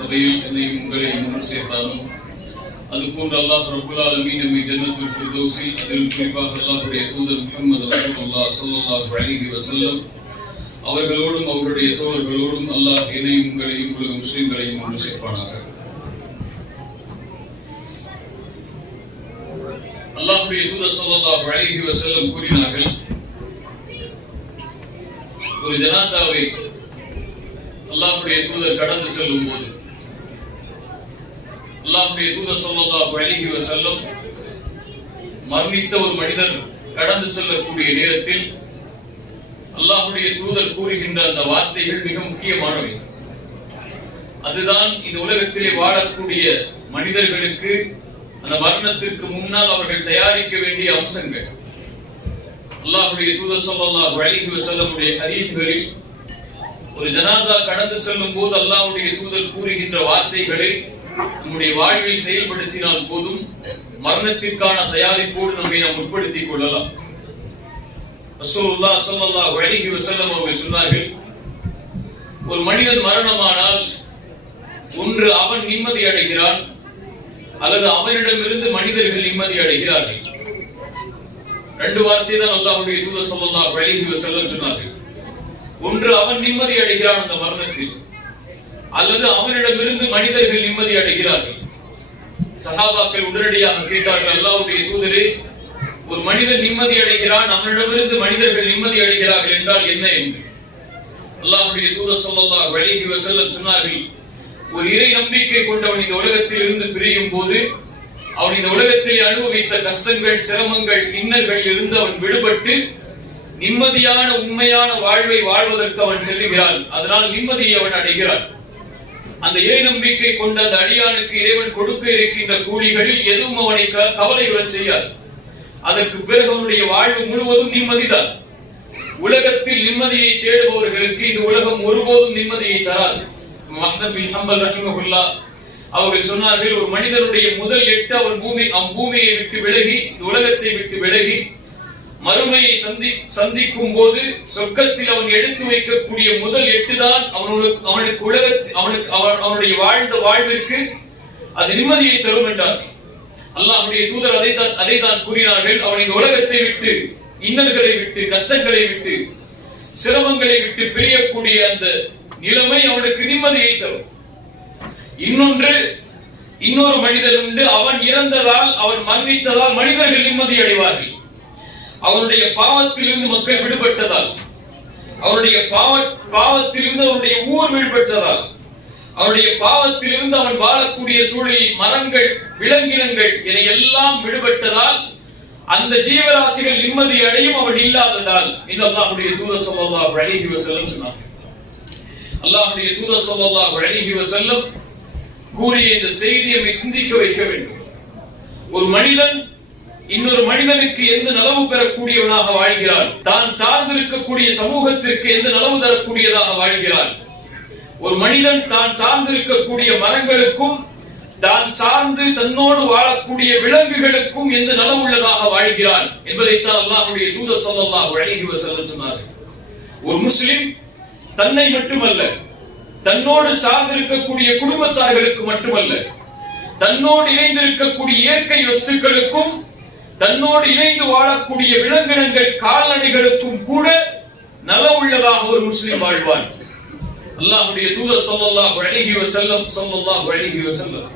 சபையில் என்னையும் உங்களையும் ஒன்று சேர்த்தானோ? அதுபோன்று அல்லாஹ் ரப்புல் ஆலமீன் நம்மை ஜன்னத்துல் ஃபிர்தௌஸில் அதிலும் குறிப்பாக அல்லாஹ்வுடைய தூதர் முஹம்மது ரசூலுல்லாஹ் ஸல்லல்லாஹு அலைஹி வஸல்லம் அவர்களோடும் அவருடைய தோழர்களோடும் அல்லாஹ் என்னையும் உங்களையும் உலக முஸ்லீம்களையும் ஒன்று சேர்ப்பானாக. அல்லாஹுடைய தூதர் ஸல்லல்லாஹு அழகி வஸல்லம் கூறினார்கள் ஒரு ஜனாசாவை அல்லாஹுடைய தூதர் கடந்து செல்லும் போது அல்லாஹுடைய தூதர் ஸல்லல்லாஹு அழகி வஸல்லம் மரணித்த ஒரு மனிதர் கடந்து செல்லக்கூடிய நேரத்தில் அல்லாஹுடைய தூதர் கூறுகின்ற அந்த வார்த்தைகள் மிக முக்கியமானவை. அதுதான் இந்த உலகத்திலே வாழக்கூடிய மனிதர்களுக்கு அந்த மரணத்திற்கு முன்னால் அவர்கள் தயாரிக்க வேண்டிய அம்சங்கள். அல்லாஹுடைய தூதர் ஸல்லல்லாஹு அலைஹி வஸல்லமுடைய ஹதீஸ்களில் ஒரு ஜனாசா கடந்து செல்லும் போது அல்லாஹுடைய தூதர் கூறுகின்ற வார்த்தைகளை நம்முடைய வாழ்வில் செயல்படுத்தினால் போதும் மரணத்திற்கான தயாரிப்போடு நம்மை நாம் உட்படுத்திக் கொள்ளலாம். ரசூலுல்லா ஸல்லல்லாஹு அலைஹி வசல்லம் அவர்கள் சொன்னார்கள் ஒரு மனிதன் மரணமானால் ஒன்று அவன் நிம்மதி அடைகிறான் அல்லது அவரிடமிருந்து மனிதர்கள் நிம்மதி அடைகிறார்கள். ரெண்டு வார்த்தை தான் அல்லாஹ்வுடைய தூதர் ஸல்லல்லாஹு அலைஹி செல்ல சொன்னார்கள். ஒன்று அவன் நிம்மதி அடைகிறான் அந்த மரணத்தில் அல்லது அவனிடமிருந்து மனிதர்கள் நிம்மதி அடைகிறார்கள். சகாபாக்கள் உடனடியாக கேட்டார்கள் அல்லாவுடைய தூதரே ஒரு மனிதன் நிம்மதி அடைகிறான் அவனிடமிருந்து மனிதர்கள் நிம்மதி அடைகிறார்கள் என்றால் என்ன? என்று. அல்லாஹ்வுடைய தூதர் சொல்லலாம் அலைஹி செல்ல சொன்னார்கள் ஒரு இறை நம்பிக்கை கொண்டவன் இந்த உலகத்தில் இருந்து பிரியும் போது அவன் இந்த உலகத்தில் அனுபவித்த கஷ்டங்கள் சிரமங்கள் இன்னல்கள் இருந்து அவன் விடுபட்டு நிம்மதியான உண்மையான வாழ்வை வாழ்வதற்கு அவன் செல்லுகிறான். அதனால் நிம்மதியை அவன் அடைகிறான். அந்த இறை நம்பிக்கை கொண்ட அந்த அடியானுக்கு இறைவன் கொடுக்க இருக்கின்ற கூலிகளில் எதுவும் அவனை கவலை விடச் செய்யாது. அதற்கு பிறகு அவனுடைய வாழ்வு முழுவதும் நிம்மதிதான். உலகத்தில் நிம்மதியை தேடுபவர்களுக்கு இந்த உலகம் ஒருபோதும் நிம்மதியை தராது. மஹ்தப் பின் ஹம்பல் ரஹிமஹுல்லா அவர்கள் சொன்னார்கள் ஒரு மனிதனுடைய முதல் எட்டு அவன் பூமி அவன் பூமியை விட்டு விலகி இந்த உலகத்தை விட்டு விலகி மறுமையை சந்தி சந்திக்கும் போது சொர்க்கத்தில் அவன் எடுத்து வைக்கக்கூடிய முதல் எட்டு தான் அவனுக்கு அவனுக்கு உலகத்தில் அவனுக்கு அவன் அவனுடைய வாழ்ந்த வாழ்விற்கு அது நிம்மதியை தரும் என்றார்கள் அல்லாஹுடைய தூதர் அதை தான் அதை தான் கூறினார்கள். அவன் இந்த உலகத்தை விட்டு இன்னல்களை விட்டு கஷ்டங்களை விட்டு சிரமங்களை விட்டு பிரியக்கூடிய அந்த நிலைமை அவனுக்கு நிம்மதியை தரும். இன்னொன்று இன்னொரு மனிதன் உண்டு. அவன் இறந்ததால் அவன் மரணித்ததால் மனிதர்கள் நிம்மதி அடைவார்கள். அவனுடைய பாவத்திலிருந்து மக்கள் விடுபட்டதால். அவருடைய பாவ பாவத்திலிருந்து அவனுடைய ஊர் விடுபட்டதால். அவனுடைய பாவத்திலிருந்து அவன் வாழக்கூடிய சூழலில் மரங்கள் விலங்கினங்கள் என எல்லாம் விடுபட்டதால் அந்த ஜீவராசிகள் நிம்மதி அடையும் அவன் இல்லாததால். இன்னும் அவனுடைய தூதர் சம்பவம் அலைஹி சொன்னார்கள். அல்லாஹுடைய தூதர் ஸல்லல்லாஹு அழகி வஸல்லம் கூறிய இந்த செய்தியை நம்மை சிந்திக்க வைக்க வேண்டும். ஒரு மனிதன் இன்னொரு மனிதனுக்கு எந்த நலவு பெறக்கூடியவனாக வாழ்கிறான்? தான் சார்ந்திருக்கக்கூடிய சமூகத்திற்கு எந்த நலவு தரக்கூடியதாக வாழ்கிறான்? ஒரு மனிதன் தான் சார்ந்திருக்கக்கூடிய மரங்களுக்கும் தான் சார்ந்து தன்னோடு வாழக்கூடிய விலங்குகளுக்கும் எந்த நலவுள்ளதாக வாழ்கிறான் என்பதைத்தான் அல்லாஹுடைய தூதர் ஸல்லல்லாஹு அலைஹி வஸல்லம் சொன்னார்கள். ஒரு முஸ்லிம் தன்னை மட்டுமல்ல தன்னோடு சார்ந்திருக்கக்கூடிய குடும்பத்தார்களுக்கு மட்டுமல்ல தன்னோடு இணைந்திருக்கக்கூடிய இயற்கை வஸ்துக்களுக்கும் தன்னோடு இணைந்து வாழக்கூடிய விலங்கினங்கள் கால்நடைகளுக்கும் கூட நல உள்ளதாக ஒரு முஸ்லிம் வாழ்வான். அல்லாஹுடைய தூதர் சொல்லல்லாஹு அழகி வசல்லம் சொல்லல்லாஹு அழகி வசல்லம்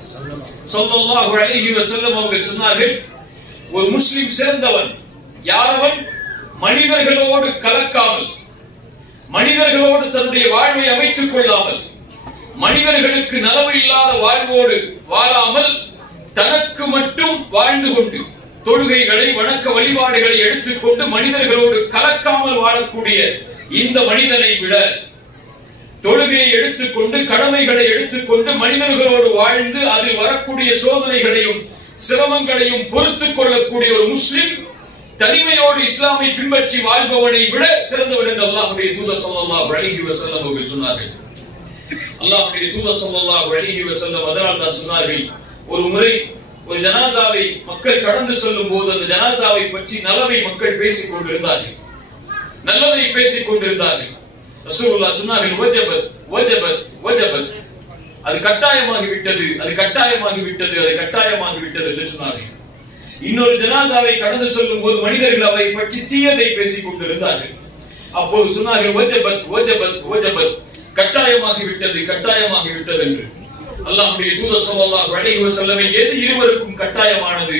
சொல்லல்லாஹு அழகி வசல்லம் அவர்கள் சொன்னார்கள் ஒரு முஸ்லிம் சிறந்தவன் யாரவன் மனிதர்களோடு கலக்காமல் மனிதர்களோடு தன்னுடைய வாழ்வை அமைத்துக் கொள்ளாமல் மனிதர்களுக்கு நலவு இல்லாத வாழ்வோடு வாழாமல் தனக்கு மட்டும் வாழ்ந்து கொண்டு தொழுகைகளை வணக்க வழிபாடுகளை எடுத்துக்கொண்டு மனிதர்களோடு கலக்காமல் வாழக்கூடிய இந்த மனிதனை விட தொழுகையை எடுத்துக்கொண்டு கடமைகளை எடுத்துக்கொண்டு மனிதர்களோடு வாழ்ந்து அதில் வரக்கூடிய சோதனைகளையும் சிரமங்களையும் பொறுத்துக் கொள்ளக்கூடிய ஒரு முஸ்லிம் தனிமையோடு இஸ்லாமை பின்பற்றி வாழ்பவனை விட சிறந்தவர் என்று அல்லாஹுடைய தூதர் ஸல்லல்லாஹு வழங்கி வசல்லம் அவர்கள் சொன்னார்கள். அல்லாஹுடைய தூதர் ஸல்லல்லாஹு வழங்கி வசல்லம் அதனால் தான் சொன்னார்கள் ஒரு முறை ஒரு ஜனாசாவை மக்கள் கடந்து செல்லும் போது அந்த ஜனாசாவை பற்றி நல்லவை மக்கள் பேசிக் கொண்டிருந்தார்கள். நல்லதை பேசிக் கொண்டிருந்தார்கள். ரசூல்லா சொன்னார்கள் வஜபத் வஜபத் வஜபத். அது கட்டாயமாகி விட்டது அது கட்டாயமாகி விட்டது அது கட்டாயமாகி விட்டது என்று சொன்னார்கள். இன்னொரு ஜனாசாவை கடந்து செல்லும் போது மனிதர்கள் அவை பற்றி தீயதை பேசிக் கொண்டிருந்தார்கள். அப்போது சொன்னார்கள் வஜபத் வஜபத் ஓஜபத் கட்டாயமாகி விட்டது கட்டாயமாகி விட்டது என்று. அல்லாஹுடைய தூதர் ஸல்லல்லாஹு அலைஹி செல்லவை எது இருவருக்கும் கட்டாயமானது?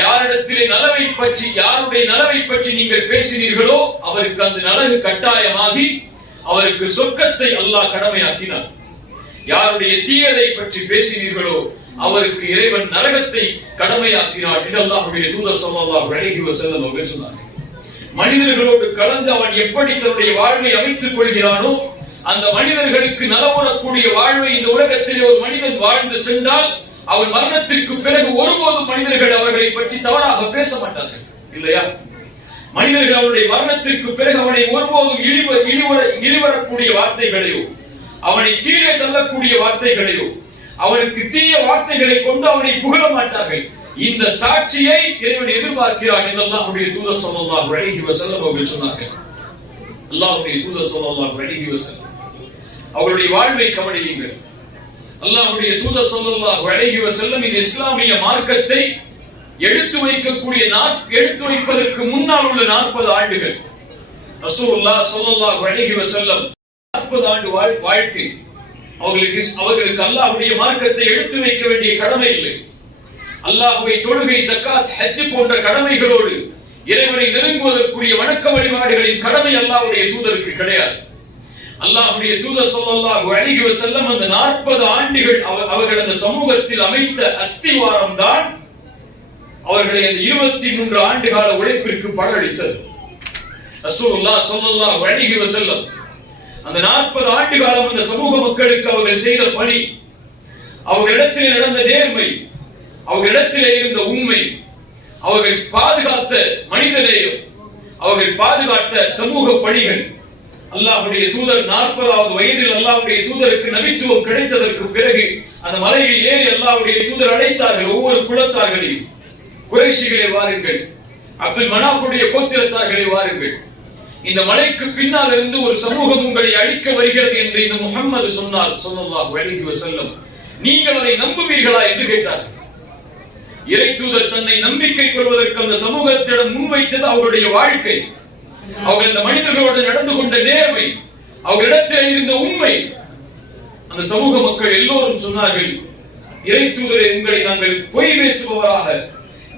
யாரிடத்திலே நலவை பற்றி யாருடைய நலவை பற்றி நீங்கள் பேசினீர்களோ அவருக்கு அந்த நலவு கட்டாயமாகி அவருக்கு சொர்க்கத்தை அல்லாஹ் கடமையாக்கினார் யாருடைய தீயதை பற்றி பேசினீர்களோ அவருக்கு இறைவன் நரகத்தை கடமையாக்கினார் என்று தூதர் ஸல்லல்லாஹு அழகி வஸல்லம் அவர்கள் சொன்னார்கள். மனிதர்களோடு கலந்து அவன் எப்படி தன்னுடைய வாழ்வை அமைத்துக் கொள்கிறானோ அந்த மனிதர்களுக்கு நலமுறக்கூடிய வாழ்வை இந்த உலகத்திலே ஒரு மனிதன் வாழ்ந்து சென்றால் அவன் மரணத்திற்கு பிறகு ஒருபோதும் மனிதர்கள் அவர்களை பற்றி தவறாக பேச மாட்டார்கள். இல்லையா? மனிதர்கள் அவருடைய மரணத்திற்கு பிறகு அவனை ஒருபோதும் இழிவ இழிவர இழிவரக்கூடிய வார்த்தைகளையோ அவனை கீழே தள்ளக்கூடிய வார்த்தைகளையோ அவனுக்கு தீய வார்த்தைகளை கொண்டு அவனை புகழ மாட்டார்கள். இந்த சாட்சியை இறைவன் எதிர்பார்க்கிறான் என்றெல்லாம் அவருடைய தூதர் சொல்லலாம் அழகி வஸல்லம் அவர்கள் சொன்னார்கள். அல்லாஹ்வுடைய தூதர் சொல்லலாம் அழகி வஸல்லம் அவருடைய வாழ்வை கவனியுங்கள். அல்லாஹ்வுடைய தூதர் சொல்லலாம் அழகி வசல்லம் இந்த இஸ்லாமிய மார்க்கத்தை எடுத்து வைக்கக்கூடிய எடுத்து வைப்பதற்கு முன்னால் உள்ள நாற்பது ஆண்டுகள். ரசூல்லா ஸல்லல்லாஹு அழகி வசல்லம் நாற்பது ஆண்டு வாழ்- வாழ்க்கை. அவர்களுக்கு அவர்களுக்கு அல்லாஹுடைய மார்க்கத்தை எடுத்து வைக்க வேண்டிய கடமை இல்லை. அல்லாஹுவை தொழுகை சக்காத் ஹஜ் போன்ற கடமைகளோடு இறைவனை நெருங்குவதற்குரிய வணக்க வழிபாடுகளின் கடமை அல்லாஹுடைய தூதருக்கு கிடையாது. அல்லாஹுடைய தூதர் ஸல்லல்லாஹு அலைஹி செல்லம் அந்த 40 ஆண்டுகள் அவர்- அவர்கள் அந்த சமூகத்தில் அமைத்த அஸ்திவாரம் தான் அவர்களை அந்த 23 ஆண்டு கால உழைப்பிற்கு பலனளித்தது. ரசூலுல்லாஹ் ஸல்லல்லாஹு அலைஹி செல்லம் அந்த 40 ஆண்டு காலம் அந்த சமூக மக்களுக்கு அவர்கள் செய்த பணி அவர்களிடத்தில் நடந்த நேர்மை அவர்களிடத்திலே இருந்த உண்மை அவர்கள் பாதுகாத்த மனிதநேயம் அவர்கள் பாதுகாத்த சமூக பணிகள். அல்லாஹுடைய தூதர் நாற்பதாவது வயதில் அல்லாஹுடைய தூதருக்கு நபித்துவம் கிடைத்ததற்கு பிறகு அந்த மலையில் ஏறி அல்லாஹுடைய தூதர் அழைத்தார்கள் ஒவ்வொரு குலத்தார்களையும் குறைஷிகளை வாருங்கள் அப்துல் மனாஃபுடைய கோத்திரத்தார்களை வாருங்கள். இந்த மலைக்கு பின்னால் இருந்து ஒரு சமூகம் உங்களை அழிக்க வருகிறது என்று இந்த முகம்மது சொன்னார் ஸல்லல்லாஹு அலைஹி நீங்கள் அதை நம்புவீர்களா என்று கேட்டார். இறை தூதர் தன்னை நம்பிக்கை கொள்வதற்கு அந்த சமூகத்திடம் முன்வைத்தது அவருடைய வாழ்க்கை. அவர்கள் அந்த மனிதர்களோடு நடந்து கொண்ட நேர்மை அவர்களிடத்தில் இருந்த உண்மை. அந்த சமூக மக்கள் எல்லோரும் சொன்னார்கள் இறை தூதரை உங்களை நாங்கள் பொய் பேசுபவராக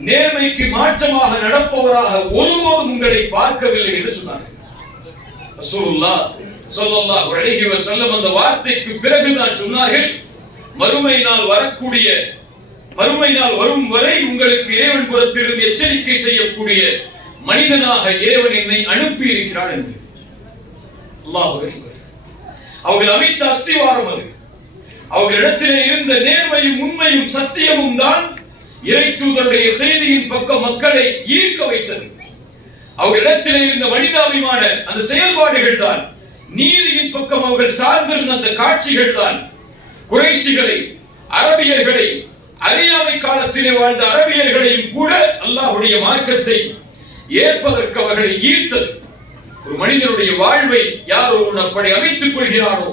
நேர்மைக்கு மாற்றமாக நடப்பவராக ஒருபோதும் உங்களை பார்க்கவில்லை என்று சொன்னார்கள். ரசூலுல்லாஹ் ஸல்லல்லாஹு அலைஹி வஸல்லம் அந்த வார்த்தைக்கு பிறகுதான் சொன்னார்கள் மறுமை நாள் வரக்கூடிய மறுமை நாள் வரும் வரை உங்களுக்கு இறைவன் புறத்திலிருந்து எச்சரிக்கை செய்யக்கூடிய மனிதனாக இறைவன் என்னை அனுப்பி இருக்கிறான் என்று அவர்கள் அமைத்த அஸ்திவாரம் அது. அவர்களிடத்திலே இருந்த நேர்மையும் உண்மையும் சத்தியமும் தான் இறைத்தூதருடைய செய்தியின் பக்கம் மக்களை ஈர்க்க வைத்தது. அவர்களிடத்திலே இருந்த வனிதாபிமான அந்த செயல்பாடுகள் தான் நீதியின் பக்கம் அவர்கள் சார்ந்திருந்த அந்த காட்சிகள் தான் குறைசிகளை அரபியர்களை அறியாமை காலத்திலே வாழ்ந்த அரபியர்களையும் கூட அல்லாஹுடைய மார்க்கத்தை ஏற்பதற்கு அவர்களை ஈர்த்தது. ஒரு மனிதனுடைய வாழ்வை யார் ஒருவன் அப்படி அமைத்துக் கொள்கிறானோ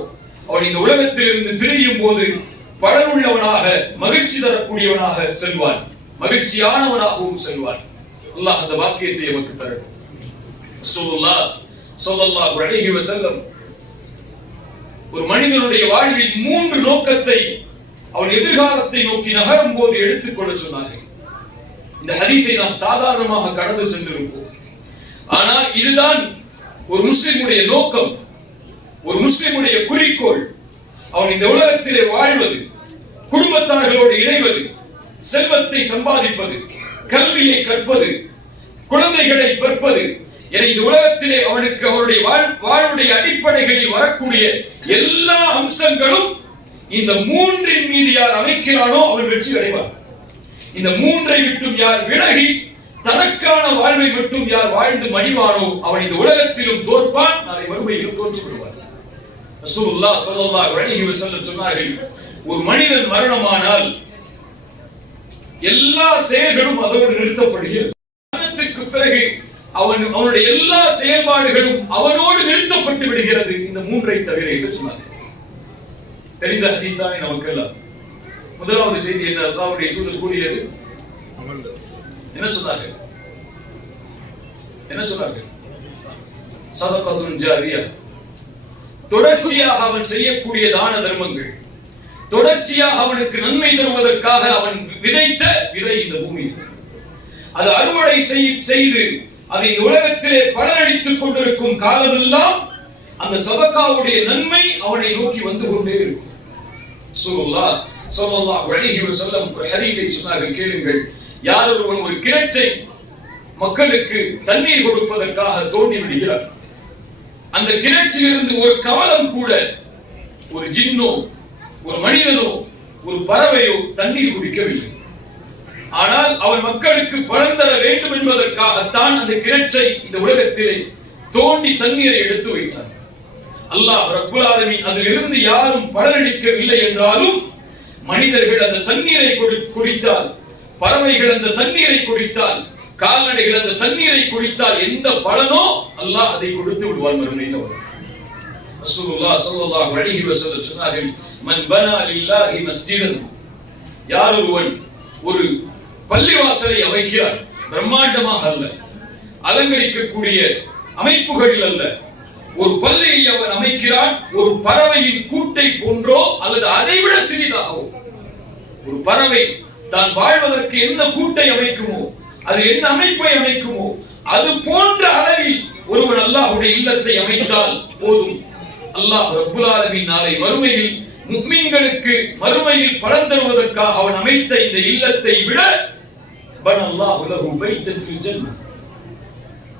அவன் இந்த உலகத்திலிருந்து பிரியும் போது பழமுள்ளவனாக மகிழ்ச்சி தரக்கூடியவனாக செல்வான். மகிழ்ச்சியானவனாகவும் செல்வான். அல்லாஹ் அந்த வாக்கியத்தை எமக்கு தரணும் ரசூலுல்லாஹ் ஸல்லல்லாஹு அலைஹி வஸல்லம் ஒரு மனிதனுடைய வாழ்வில் மூன்று நோக்கத்தை அவன் எதிர்காலத்தை நோக்கி நகரும் போது எடுத்துக்கொள்ள சொன்னார்கள். இந்த ஹதீஸை நாம் சாதாரணமாக கடந்து சென்றிருப்போம். ஆனால் இதுதான் ஒரு முஸ்லிமுடைய நோக்கம் ஒரு முஸ்லிமுடைய குறிக்கோள். அவன் இந்த உலகத்திலே வாழ்வது குடும்பத்தார்களோடு இணைவது செல்வத்தை சம்பாதிப்பது கல்வியை கற்பது குழந்தைகளை பெற்பது என இந்த உலகத்திலே அவனுக்கு அவனுடைய வாழ் வாழ்வுடைய அடிப்படைகளில் வரக்கூடிய எல்லா அம்சங்களும் இந்த மூன்றின் மீது யார் அமைக்கிறானோ அவன் வெற்றி அடைவார் இந்த மூன்றை விட்டும் யார் விலகி தனக்கான வாழ்வை மட்டும் யார் வாழ்ந்து மடிவானோ அவன் இந்த உலகத்திலும் தோற்பான். நாளை மறுமையிலும் தோற்று விடுவார் ரசூலுல்லாஹ் ஸல்லல்லாஹு அலைஹி வஸல்லம் சொன்னார்கள் ஒரு மனிதன் மரணமானால் எல்லா செயல்களும் அதோடு நிறுத்தப்படுகிறது. மரணத்துக்கு பிறகு அவன் அவனுடைய எல்லா செயல்பாடுகளும் அவனோடு நிறுத்தப்பட்டு விடுகிறது. இந்த மூன்றை தவிர என்று சொன்னார் தெரிந்த ஹதீஸ் தானே நமக்கெல்லாம். முதலாவது செய்தி என்ன? அல்லாவுடைய தூதர் கூறியது. என்ன சொன்னார்கள்? என்ன சொன்னார்கள்? சதகத்துன் ஜாரியா. தொடர்ச்சியாக அவன் செய்யக்கூடிய தான தர்மங்கள். தொடர்ச்சியாக அவனுக்கு நன்மை தருவதற்காக அவன் விதைத்த விதை இந்த பூமியில். அது அறுவடை செய்- செய்து அதை உலகத்திலே பலனளித்துக் கொண்டிருக்கும் காலமெல்லாம் அந்த சதக்காவுடைய நன்மை அவனை நோக்கி வந்து கொண்டே இருக்கும். சுல்லா ஸல்லல்லாஹு அலைஹி சொல்ல ஒரு ஹரிதை சொன்னார்கள் கேளுங்கள். யார் ஒருவன் ஒரு கிணற்றை மக்களுக்கு தண்ணீர் கொடுப்பதற்காக தோண்டி விடுகிறார் அந்த கிணற்றிலிருந்து ஒரு கவலம் கூட ஒரு ஜின்னோ ஒரு மனிதனோ ஒரு பறவையோ தண்ணீர் குடிக்கவில்லை. ஆனால் அவர் மக்களுக்கு பலன் தர வேண்டும் என்பதற்காகத்தான் அந்த கிணற்றை இந்த உலகத்திலே தோண்டி தண்ணீரை எடுத்து வைத்தார். அல்லாஹ் ரப்புல் அதிலிருந்து யாரும் பலனளிக்கவில்லை என்றாலும் மனிதர்கள் அந்த தண்ணீரை குடி- குடித்தால் பறவைகள் அந்த தண்ணீரை குடித்தால் கால்நடைகள் அந்த தண்ணீரை குடித்தால் எந்த பலனோ அல்லாஹ் அதை கொடுத்து விடுவான் மறுமையில் வரும்? ரசூலுல்லாஹ் ஸல்லல்லாஹு அலைஹி வஸல்லம் சொன்னார்கள் மன் பனா லில்லாஹி மஸ்ஜிதன். யார் ஒருவன் ஒரு பள்ளிவாசலை அமைக்கிறார் பிரம்மாண்டமாக அல்ல அலங்கரிக்கக்கூடிய அமைப்புகளில் அல்ல ஒரு பள்ளியை அவன் அமைக்கிறான் ஒரு பறவையின் கூட்டை போன்றோ அல்லது அதைவிட சிறிதாகவோ ஒரு பறவை தான் வாழ்வதற்கு என்ன கூட்டை அமைக்குமோ அது என்ன அமைப்பை அமைக்குமோ? அது போன்ற அளவில் ஒருவன் அல்லாஹுடைய இல்லத்தை அமைத்தால் போதும். அல்லாஹ் ரப்புல் நாளை மறுமையில் முக்மீன்களுக்கு மறுமையில் பலன் தருவதற்காக அவன் அமைத்த இந்த இல்லத்தை விட பன் அல்லாஹ் உலகு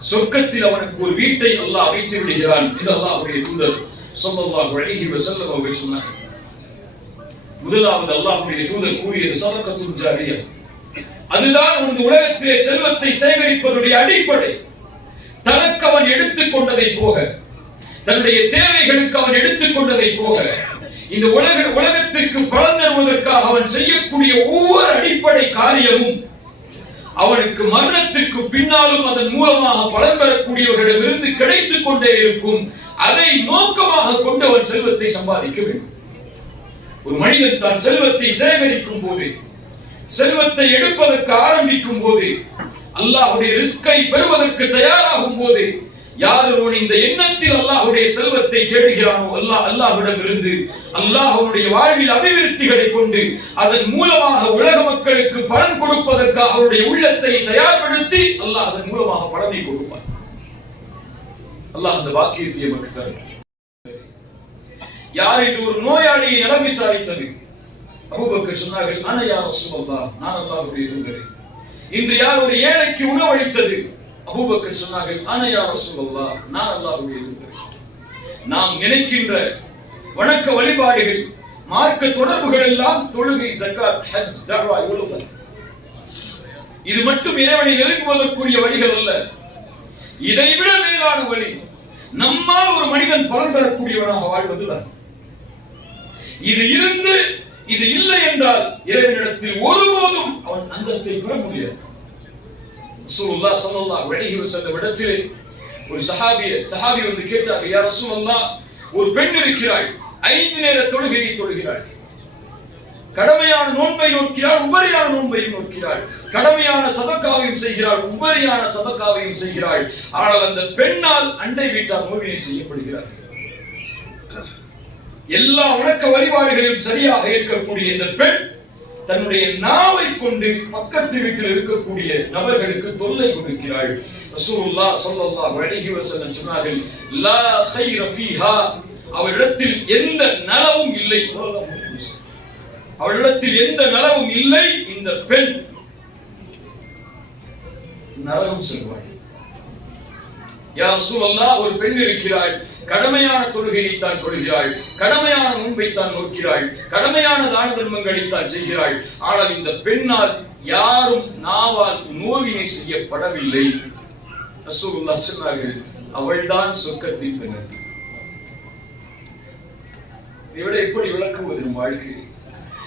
சொர்க்கத்தில் அவனுக்கு ஒரு வீட்டை அல்லாஹ் வைத்து விடுகிறான் இது அல்லாஹுடைய தூதர் சொல்லல்லாஹ் அழகி வஸல்லம் அவர்கள் சொன்னார் முதலாவது அல்லாஹுடைய தூதர் கூறியது சதக்கத்துல் ஜாரியா. அதுதான் உனது உலகத்திலே செல்வத்தை சேகரிப்பதுடைய அடிப்படை. தனக்கு அவன் எடுத்துக் கொண்டதை போக தன்னுடைய தேவைகளுக்கு அவன் எடுத்துக் கொண்டதை போக இந்த உலக உலகத்திற்கு பலன் தருவதற்காக அவன் செய்யக்கூடிய ஒவ்வொரு அடிப்படை காரியமும் அவனுக்கு மரணத்திற்கு பின்னாலும் அதன் மூலமாக பலன் பெறக்கூடியவர்களிடமிருந்து கிடைத்துக் கொண்டே இருக்கும். அதை நோக்கமாக கொண்டு அவன் செல்வத்தை சம்பாதிக்க வேண்டும். ஒரு மனிதன் தான் செல்வத்தை சேகரிக்கும் போது செல்வத்தை எடுப்பதற்கு ஆரம்பிக்கும் போது அல்லாஹுடைய ரிஸ்கை பெறுவதற்கு தயாராகும் போது யார் ஒருவன் இந்த எண்ணத்தில் அல்லாஹுடைய செல்வத்தை தேடுகிறானோ அல்லாஹ் அல்லாஹ்விடம் இருந்து அல்லாஹ்வுடைய வாழ்வில் அபிவிருத்திகளை கொண்டு அதன் மூலமாக உலக மக்களுக்கு பலன் கொடுப்பதற்காக அவருடைய உள்ளத்தை தயார்படுத்தி அல்லாஹ் அதன் மூலமாக பலனை கொடுப்பார் அல்லாஹ் அந்த வாக்கியத்தை நமக்கு தரும் யார் ஒரு நோயாளியை நலம் விசாரித்தது? அபூபக்கர் சொன்னார்கள் ஆனா யார் ரசூலுல்லாஹ் நான் அல்லாஹ்வுடைய தூதரே. இன்று யார் ஒரு ஏழைக்கு உணவளித்தது அபூபக்கர் சொன்னார்கள் ஆனா யார் ரசூலுல்லாஹ் நான் அல்லாஹ்வுடைய தூதரே. நாம் நினைக்கின்ற வணக்க வழிபாடுகள் மார்க்க தொடர்புகள் எல்லாம் தொழுகை ஜக்காத் ஹஜ் தர்வா இவ்வளவு இது மட்டும் இறைவனை நெருங்குவதற்குரிய வழிகள் அல்ல. இதைவிட மேலான வழி நம்மால் ஒரு மனிதன் பலன் பெறக்கூடியவனாக வாழ்வதுதான். இது இருந்து இது இல்லை என்றால் இறைவனிடத்தில் ஒருபோதும் அவன் அந்தஸ்தை பெற முடியாது. ரசூலுல்லாஹ் ஸல்லல்லாஹு அலைஹி வஸல்லம் இடத்திலே ஒரு சஹாபிய சஹாபி வந்து கேட்டார் யா ரசூலல்லாஹ் ஒரு பெண் இருக்கிறாள் ஐந்து நேர தொழுகையை தொழுகிறாள். கடமையான நோன்பை நோக்கிறாள் உபரியான நோன்பை நோக்கிறாள். கடமையான சதக்காவையும் செய்கிறாள் உபரியான சதக்காவையும் செய்கிறாள். ஆனால் அந்த பெண்ணால் அண்டை வீட்டால் நோவினை செய்யப்படுகிறார் எல்லா வணக்க வழிபாடுகளிலும் சரியாக இருக்கக்கூடிய இந்த பெண் தன்னுடைய நாவை கொண்டு பக்கத்து வீட்டில் இருக்கக்கூடிய நபர்களுக்கு தொல்லை கொடுக்கிறாள். ரசூலுல்லாஹ் ஸல்லல்லாஹு அலைஹி வஸல்லம் சொன்னார்கள் லா ஹைர ஃபீஹா. அவளிடத்தில் எந்த நலவும் இல்லை. அவளிடத்தில் எந்த நலவும் இல்லை. இந்த பெண் நரகம் செல்வாள். யா ரசூலல்லாஹ் ஒரு பெண் இருக்கிறாள். கடமையான தொழுகையை தான் கொள்கிறாள் கடமையான நோன்பை தான் நோக்கிறாள். கடமையான தான தர்மங்களை தான் செய்கிறாள். ஆனால் இந்த பெண்ணால் யாரும் நாவால் நோவினை செய்யப்படவில்லை. ரசூலுல்லாஹ் சொன்னார்கள் அவள்தான் சொர்க்கத்தின் பெண் இவளை எப்படி விளக்குவது நம் வாழ்க்கை?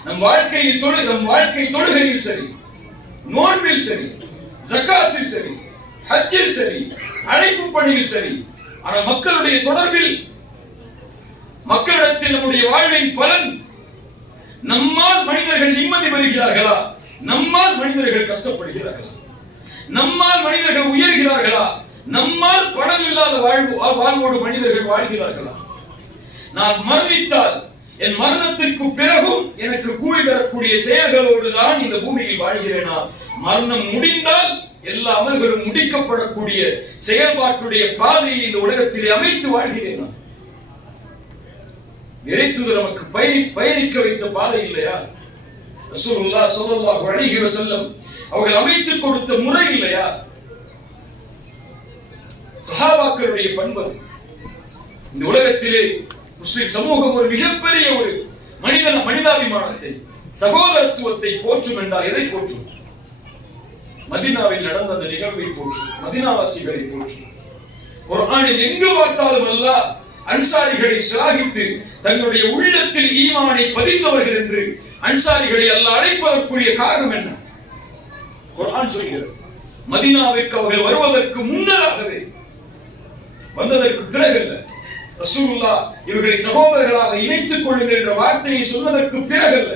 நம் வாழ்க்கையில் தொழு நம் வாழ்க்கை தொழுகையில் சரி நோன்பில் சரி ஜக்காத்தில் சரி ஹஜ்ஜில் சரி அழைப்பு பணியில் சரி ஆனால் மக்களுடைய தொடர்பில் மக்களிடத்தில் நம்முடைய வாழ்வின் பலன் நம்மால் மனிதர்கள் நிம்மதி பெறுகிறார்களா? நம்மால் மனிதர்கள் கஷ்டப்படுகிறார்களா? நம்மால் மனிதர்கள் உயர்கிறார்களா? நம்மால் பணம் இல்லாத வாழ்வு வாழ்வோடு மனிதர்கள் வாழ்கிறார்களா? நான் மரணித்தால் என் மரணத்திற்கு பிறகும் எனக்கு கூலி தரக்கூடிய செயல்களோடு தான் இந்த பூமியில் வாழ்கிறேனா? மரணம் முடிந்தால் எல்லா அமல்களும் முடிக்கப்படக்கூடிய செயல்பாட்டுடைய பாதையை இந்த உலகத்திலே அமைத்து வாழ்கிறேன் இறைத்துது நமக்கு பயணி பயணிக்க வைத்த பாதை இல்லையா? ரசூலுல்லா சொல்லல்லாஹு அலைஹி செல்லம் அவர்கள் அமைத்துக் கொடுத்த முறை இல்லையா? சஹாபாக்களுடைய பண்பு இந்த உலகத்திலே முஸ்லிம் சமூகம் ஒரு மிகப்பெரிய ஒரு மனிதன மனிதாபிமானத்தை சகோதரத்துவத்தை போற்றும் என்றால் எதை போற்றும்? மதீனாவில் நடந்த அந்த நிகழ்வை போன்று மதீனாவாசிகளை போன்று குரானில் எங்கு பார்த்தாலும் அல்லாஹ் அன்சாரிகளை சிலாகித்து தங்களுடைய உள்ளத்தில் ஈமானை பதிந்தவர்கள் என்று அன்சாரிகளை அல்ல அழைப்பதற்குரிய காரணம் என்ன? குரான் சொல்கிறது மதீனாவிற்கு அவர்கள் வருவதற்கு முன்னதாகவே வந்ததற்கு பிறகல்ல ரசூல்லா இவர்களை சகோதரர்களாக இணைத்துக் கொள்ளுங்கள் என்ற வார்த்தையை சொன்னதற்கு பிறகல்ல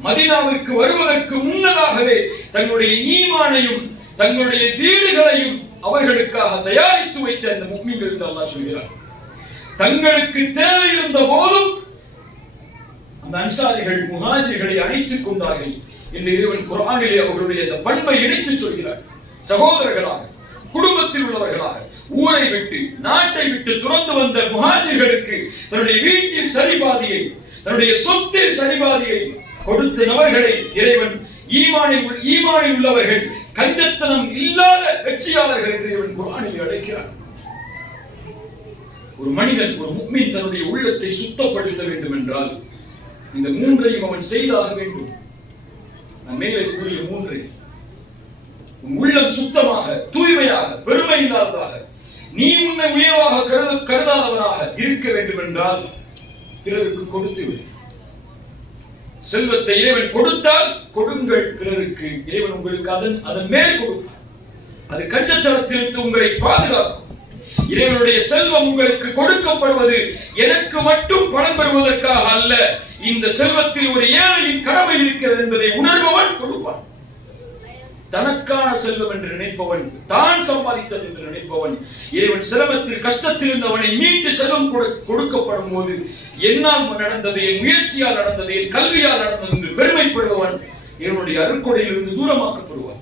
மதீனாவிற்கு வருவதற்கு முன்னதாகவே தங்களுடைய ஈமானையும் தங்களுடைய வீடுகளையும் அவர்களுக்காக தயாரித்து வைத்த அந்த முக்மீன்கள் என்று அல்லாஹ் சொல்கிறார் தங்களுக்கு தேவை இருந்த போதும் அந்த அன்சாரிகள் முகாஜிகளை அழைத்துக் கொண்டார்கள் என்று இறைவன் குரானிலே அவர்களுடைய அந்த பண்பை இணைத்து சொல்கிறார். சகோதரர்களாக குடும்பத்தில் உள்ளவர்களாக ஊரை விட்டு நாட்டை விட்டு துறந்து வந்த முகாஜிர்களுக்கு தன்னுடைய வீட்டின் சரிபாதியை தன்னுடைய சொத்தின் சரிபாதியை கொடுத்த நபர்களை இறைவன் ஈமானில் உள்ள- உள்ளவர்கள் கஞ்சத்தனம் இல்லாத வெற்றியாளர்கள் என்று இவன் குரானில் அழைக்கிறார் ஒரு மனிதன் ஒரு முக்மீன் தன்னுடைய உள்ளத்தை சுத்தப்படுத்த வேண்டும் என்றால் இந்த மூன்றையும் அவன் செய்தாக வேண்டும். நான் மேலே கூறிய மூன்றை. உன் உள்ளம் சுத்தமாக தூய்மையாக பெருமை இல்லாததாக நீ உன்னை உயர்வாக கருத கருதாதவனாக இருக்க வேண்டும் என்றால் பிறருக்கு கொடுத்து விடு. செல்வத்தை இறைவன் கொடுத்தால் கொடுங்கள். பிறருக்கு இறைவன் உங்களுக்கு அதன் அதன் மேல் கொடுத்தார். அது கஞ்சத்தனத்திலிருந்து உங்களை பாதுகாக்கும். இறைவனுடைய செல்வம் உங்களுக்கு கொடுக்கப்படுவது எனக்கு மட்டும் பணம் பெறுவதற்காக அல்ல. இந்த செல்வத்தில் ஒரு ஏழையின் கடமை இருக்கிறது என்பதை உணர்பவன் கொடுப்பான். தனக்கான செல்வம் என்று நினைப்பவன் தான் சம்பாதித்தது என்று நினைப்பவன் இறைவன் சிரமத்தில் கஷ்டத்தில் இருந்தவனை மீட்டு செல்வம் கொடு- கொடுக்கப்படும் போது என்னால் நடந்தது என் முயற்சியால் நடந்தது என் கல்வியால் நடந்தது என்று பெருமைப்படுபவன் இவனுடைய அருட்கொடையிலிருந்து தூரமாக்கப்படுவான்.